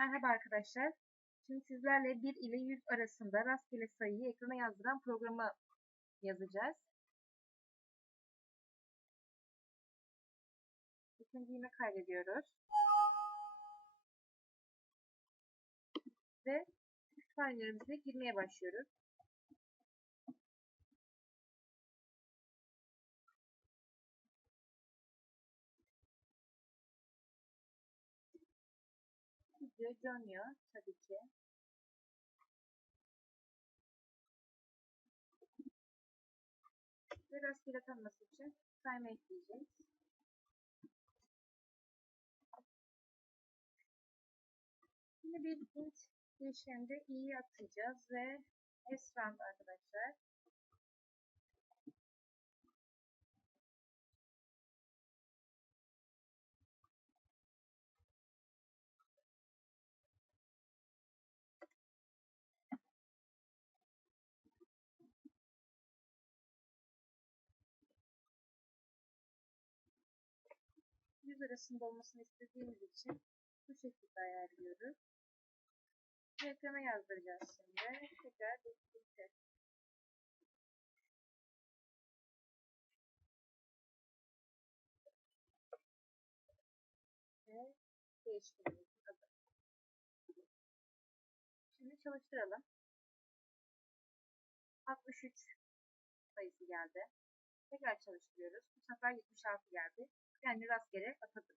Merhaba arkadaşlar. Şimdi sizlerle 1 ile 100 arasında rastgele sayıyı ekrana yazdıran programı yazacağız. İkinciğini kaydediyoruz. Ve kütüphanelerimize girmeye başlıyoruz. Video dönüyor tabii ki. Ve rastgele tanıması için time ekleyeceğiz. Şimdi bir int değişkeninde i'yi atacağız ve sround arkadaşlar. Yüz arasında olmasını istediğimiz için bu şekilde ayarlıyoruz. Ve ekrana yazdıracağız şimdi. Tekrar. Hazır. Şimdi çalıştıralım. 63 sayısı geldi. Tekrar çalıştırıyoruz. Bu sefer 76 geldi. Yani rastgele atadık.